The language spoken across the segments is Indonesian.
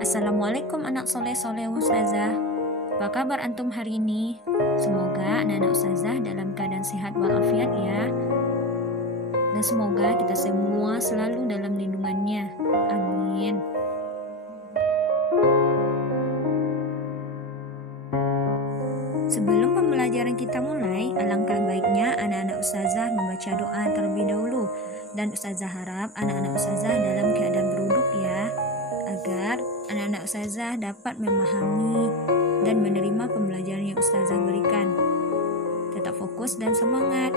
Assalamualaikum anak soleh-soleh Ustazah. Apa kabar antum hari ini? Semoga anak-anak Ustazah dalam keadaan sehat walafiat ya. Dan semoga kita semua selalu dalam lindungannya. Amin. Sebelum pembelajaran kita mulai, alangkah baiknya anak-anak Ustazah membaca doa terlebih dahulu. Dan Ustazah harap anak-anak Ustazah dalam keadaan berwuduk ya, agar anak-anak Ustazah dapat memahami dan menerima pembelajaran yang Ustazah berikan. Tetap fokus dan semangat.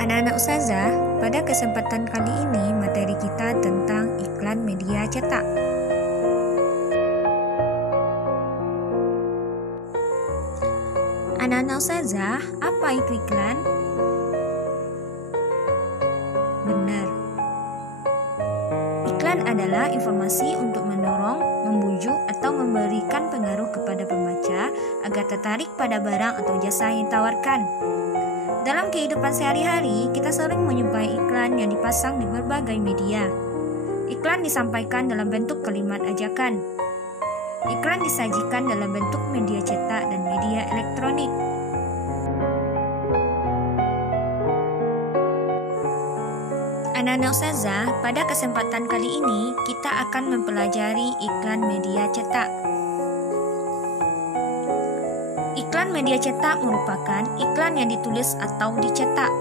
Anak-anak Ustazah, pada kesempatan kali ini materi kita tentang iklan media cetak. Anak-anak Ustazah, apa itu iklan? Benar. Iklan adalah informasi untuk mendorong, membujuk, atau memberikan pengaruh kepada pembaca agar tertarik pada barang atau jasa yang ditawarkan. Dalam kehidupan sehari-hari, kita sering menjumpai iklan yang dipasang di berbagai media. Iklan disampaikan dalam bentuk kalimat ajakan. Iklan disajikan dalam bentuk media cetak dan media elektronik. Anak-anak Ustazah, pada kesempatan kali ini kita akan mempelajari iklan media cetak. Iklan media cetak merupakan iklan yang ditulis atau dicetak.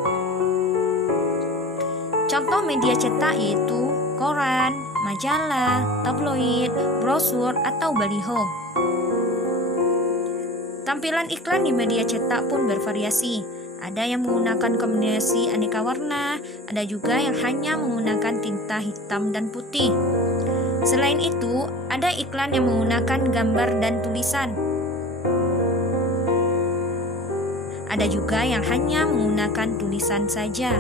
Contoh media cetak yaitu koran, majalah, tabloid, brosur, atau baliho. Tampilan iklan di media cetak pun bervariasi. Ada yang menggunakan kombinasi aneka warna, ada juga yang hanya menggunakan tinta hitam dan putih. Selain itu, ada iklan yang menggunakan gambar dan tulisan. Ada juga yang hanya menggunakan tulisan saja.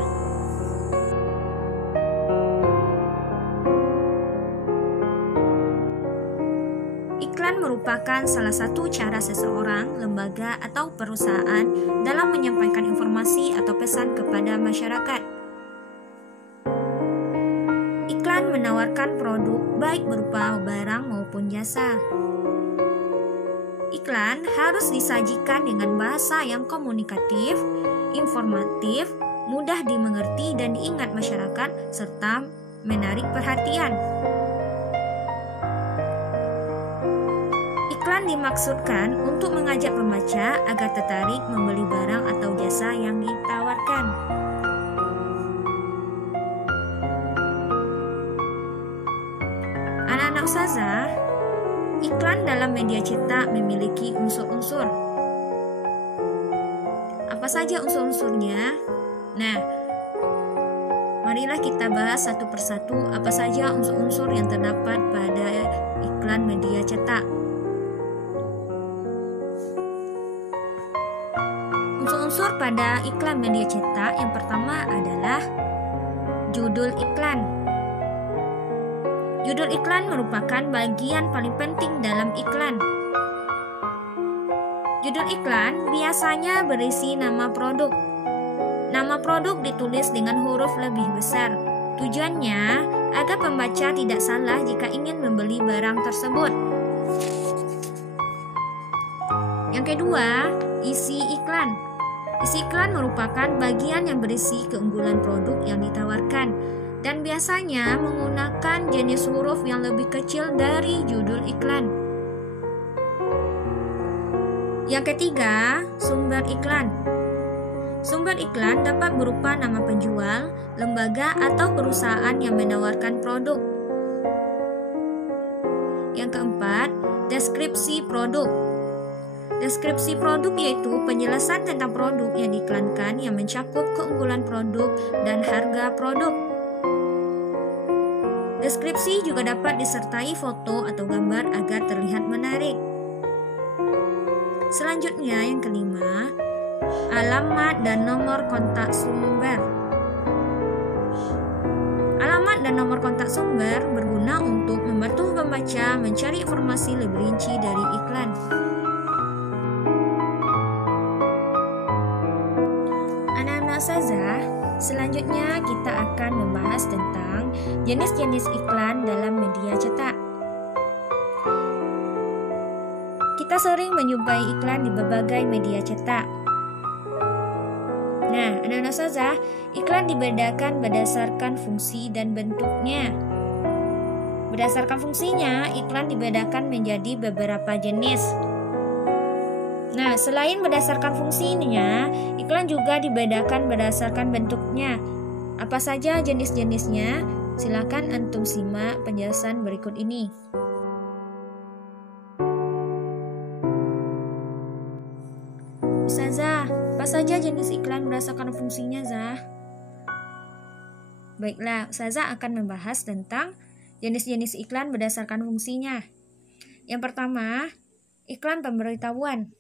Iklan merupakan salah satu cara seseorang, lembaga, atau perusahaan dalam menyampaikan informasi atau pesan kepada masyarakat. Iklan menawarkan produk baik berupa barang maupun jasa. Iklan harus disajikan dengan bahasa yang komunikatif, informatif, mudah dimengerti dan diingat masyarakat, serta menarik perhatian. Iklan dimaksudkan untuk mengajak pembaca agar tertarik membeli barang atau jasa yang ditawarkan. Anak-anak Ustazah, iklan dalam media cetak memiliki unsur-unsur. Apa saja unsur-unsurnya? Nah, marilah kita bahas satu persatu apa saja unsur-unsur yang terdapat pada iklan media cetak. Unsur-unsur pada iklan media cetak yang pertama adalah judul iklan. Judul iklan merupakan bagian paling penting dalam iklan. Judul iklan biasanya berisi nama produk. Nama produk ditulis dengan huruf lebih besar. Tujuannya agar pembaca tidak salah jika ingin membeli barang tersebut. Yang kedua, isi iklan. Isi iklan merupakan bagian yang berisi keunggulan produk yang ditawarkan dan biasanya menggunakan jenis huruf yang lebih kecil dari judul iklan. Yang ketiga, sumber iklan. Sumber iklan dapat berupa nama penjual, lembaga, atau perusahaan yang menawarkan produk. Yang keempat, deskripsi produk. Deskripsi produk yaitu penjelasan tentang produk yang diiklankan yang mencakup keunggulan produk dan harga produk. Deskripsi juga dapat disertai foto atau gambar agar terlihat menarik. Selanjutnya yang kelima, alamat dan nomor kontak sumber. Alamat dan nomor kontak sumber berguna untuk membantu pembaca mencari informasi lebih rinci dari iklan. Anak-anak Ustazah, Selanjutnya kita akan membahas tentang jenis-jenis iklan dalam media cetak. Kita sering menjumpai iklan di berbagai media cetak. Nah, anak-anak ustazah, iklan dibedakan berdasarkan fungsi dan bentuknya. Berdasarkan fungsinya, iklan dibedakan menjadi beberapa jenis. Nah, selain berdasarkan fungsinya, iklan juga dibedakan berdasarkan bentuknya. Apa saja jenis-jenisnya? Silakan antum simak penjelasan berikut ini. Ustazah, apa saja jenis iklan berdasarkan fungsinya, Zah? Baiklah, Ustazah akan membahas tentang jenis-jenis iklan berdasarkan fungsinya. Yang pertama, iklan pemberitahuan.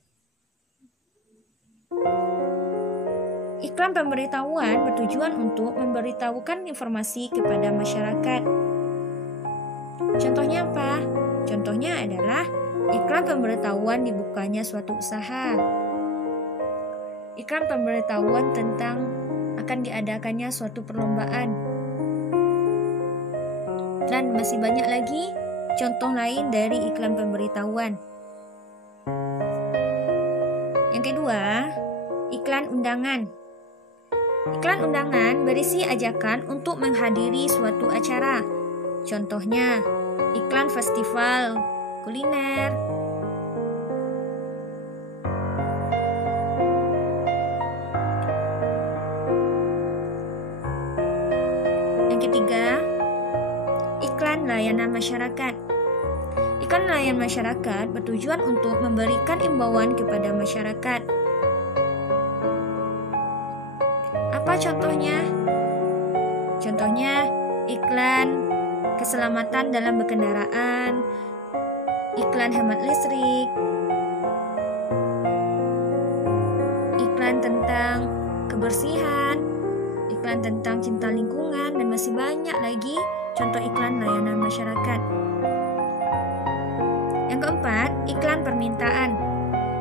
Iklan pemberitahuan bertujuan untuk memberitahukan informasi kepada masyarakat. Contohnya apa? Contohnya adalah iklan pemberitahuan dibukanya suatu usaha. Iklan pemberitahuan tentang akan diadakannya suatu perlombaan. Dan masih banyak lagi contoh lain dari iklan pemberitahuan. Yang kedua, iklan undangan. Iklan undangan berisi ajakan untuk menghadiri suatu acara. Contohnya, iklan festival kuliner. Yang ketiga, iklan layanan masyarakat. Iklan layanan masyarakat bertujuan untuk memberikan imbauan kepada masyarakat. Apa contohnya? Contohnya iklan keselamatan dalam berkendaraan, iklan hemat listrik, iklan tentang kebersihan, iklan tentang cinta lingkungan, dan masih banyak lagi contoh iklan layanan masyarakat. Yang keempat, iklan permintaan.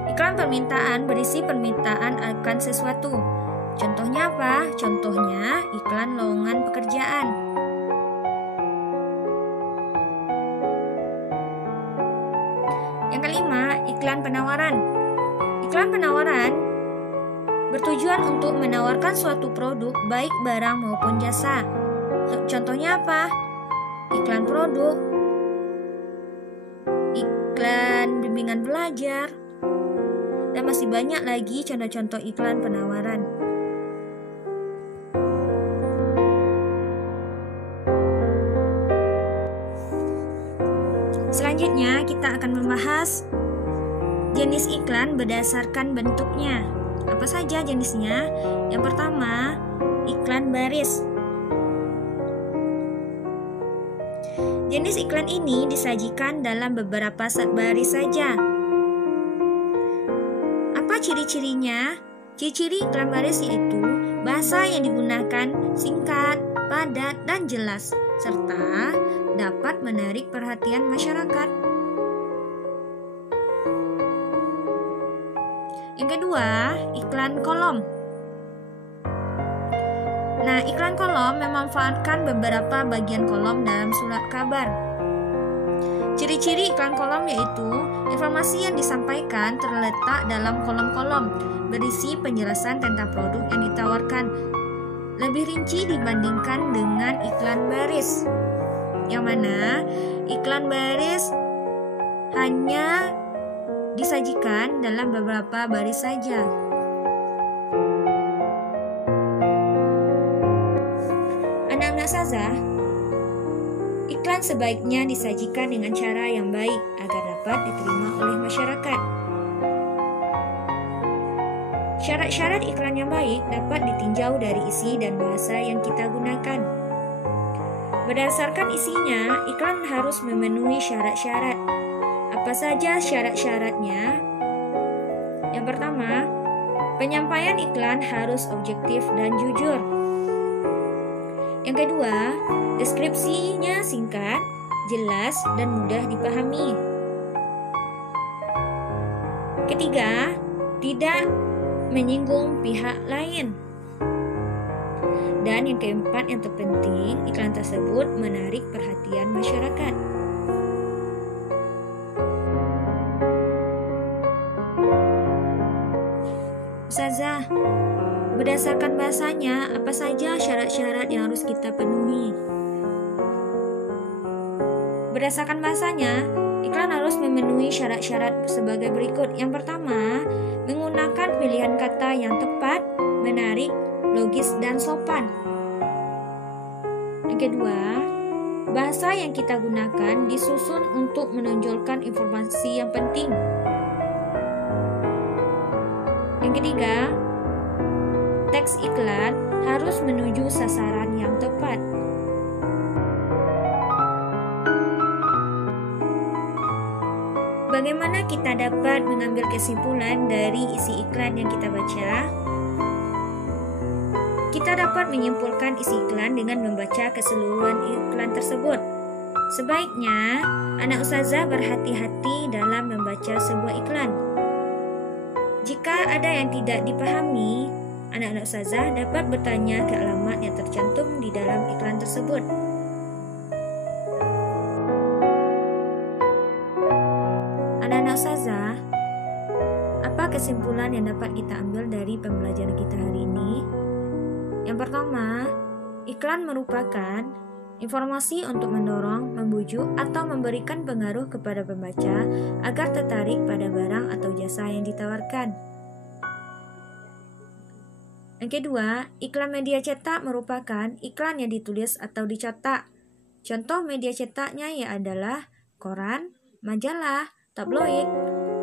Iklan permintaan berisi permintaan akan sesuatu. Contohnya apa? Contohnya iklan lowongan pekerjaan. Yang kelima, iklan penawaran. Iklan penawaran bertujuan untuk menawarkan suatu produk baik barang maupun jasa. Contohnya apa? Iklan produk, iklan bimbingan belajar, dan masih banyak lagi contoh-contoh iklan penawaran. Selanjutnya kita akan membahas jenis iklan berdasarkan bentuknya. Apa saja jenisnya? Yang pertama, iklan baris. Jenis iklan ini disajikan dalam beberapa set baris saja. Apa ciri-cirinya? Ciri-ciri iklan baris yaitu bahasa yang digunakan singkat, padat, dan jelas, serta dapat menarik perhatian masyarakat. Yang kedua, iklan kolom. Nah, iklan kolom memanfaatkan beberapa bagian kolom dalam surat kabar. Ciri-ciri iklan kolom yaitu informasi yang disampaikan terletak dalam kolom-kolom, berisi penjelasan tentang produk yang ditawarkan, lebih rinci dibandingkan dengan iklan baris. Yang mana iklan baris hanya disajikan dalam beberapa baris saja. Anak-anak ustazah, iklan sebaiknya disajikan dengan cara yang baik agar dapat diterima oleh masyarakat. Syarat-syarat iklan yang baik dapat ditinjau dari isi dan bahasa yang kita gunakan. Berdasarkan isinya, iklan harus memenuhi syarat-syarat. Apa saja syarat-syaratnya? Yang pertama, penyampaian iklan harus objektif dan jujur. Yang kedua, deskripsinya singkat, jelas, dan mudah dipahami. Ketiga, tidak menyinggung pihak lain. Dan yang keempat yang terpenting, iklan tersebut menarik perhatian masyarakat. Ustazah, berdasarkan bahasanya, apa saja syarat-syarat yang harus kita penuhi? Berdasarkan bahasanya, iklan harus memenuhi syarat-syarat sebagai berikut. Yang pertama, menggunakan pilihan kata yang tepat, menarik, logis, dan sopan. Yang kedua, bahasa yang kita gunakan disusun untuk menonjolkan informasi yang penting. Yang ketiga, teks iklan harus menuju sasaran yang tepat. Bagaimana kita dapat mengambil kesimpulan dari isi iklan yang kita baca? Kita dapat menyimpulkan isi iklan dengan membaca keseluruhan iklan tersebut. Sebaiknya, anak ustazah berhati-hati dalam membaca sebuah iklan. Jika ada yang tidak dipahami, anak-anak ustazah dapat bertanya ke alamat yang tercantum di dalam iklan tersebut. Anak-anak ustazah, apa kesimpulan yang dapat kita ambil dari pembelajaran kita hari ini? Yang pertama, iklan merupakan informasi untuk mendorong, membujuk, atau memberikan pengaruh kepada pembaca agar tertarik pada barang atau jasa yang ditawarkan. Yang kedua, iklan media cetak merupakan iklan yang ditulis atau dicetak. Contoh media cetaknya adalah koran, majalah, tabloid,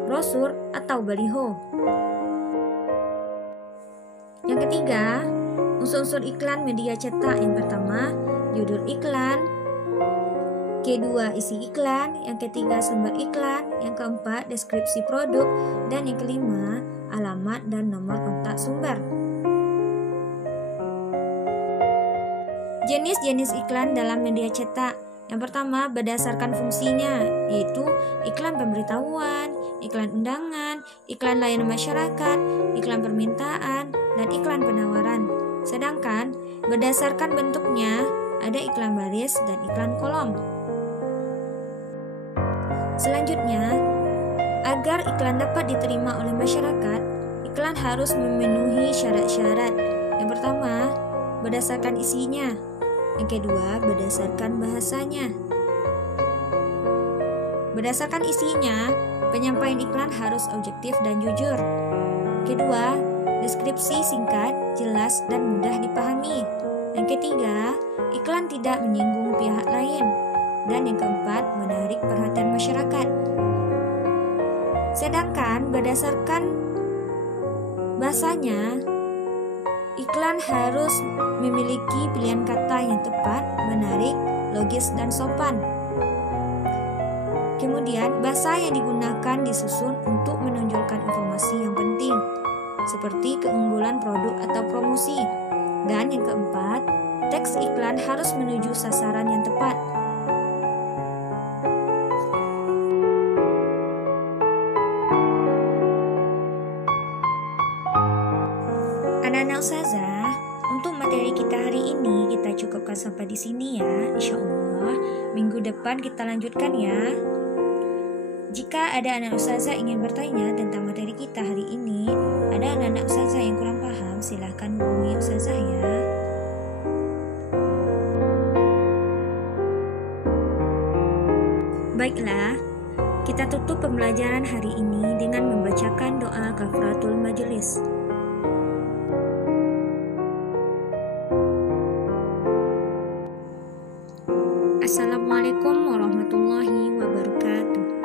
brosur, atau baliho. Yang ketiga, unsur-unsur iklan media cetak. Yang pertama, judul iklan. Kedua, isi iklan. Yang ketiga, sumber iklan. Yang keempat, deskripsi produk. Dan yang kelima, alamat dan nomor kontak sumber. Jenis-jenis iklan dalam media cetak. Yang pertama, berdasarkan fungsinya, yaitu iklan pemberitahuan, iklan undangan, iklan layanan masyarakat, iklan permintaan, dan iklan penawaran. Sedangkan berdasarkan bentuknya, ada iklan baris dan iklan kolom. Selanjutnya, agar iklan dapat diterima oleh masyarakat, iklan harus memenuhi syarat-syarat. Yang pertama, berdasarkan isinya. Yang kedua, berdasarkan bahasanya. Berdasarkan isinya, penyampaian iklan harus objektif dan jujur. Kedua, deskripsi singkat, jelas, dan mudah dipahami. Yang ketiga, iklan tidak menyinggung pihak lain. Dan yang keempat, menarik perhatian masyarakat. Sedangkan berdasarkan bahasanya, iklan harus memiliki pilihan kata yang tepat, menarik, logis, dan sopan. Kemudian, bahasa yang digunakan disusun untuk menonjolkan informasi yang penting, seperti keunggulan produk atau promosi. Dan yang keempat, teks iklan harus menuju sasaran yang tepat. Anak-anak ustazah, untuk materi kita hari ini kita cukupkan sampai di sini ya. Insya Allah minggu depan kita lanjutkan ya. Jika ada anak ustazah ingin bertanya tentang materi kita hari ini, ada anak-anak ustazah yang kurang paham, silahkan hubungi ustazah ya. Baiklah, kita tutup pembelajaran hari ini dengan membacakan doa kafaratul majelis. Assalamualaikum warahmatullahi wabarakatuh.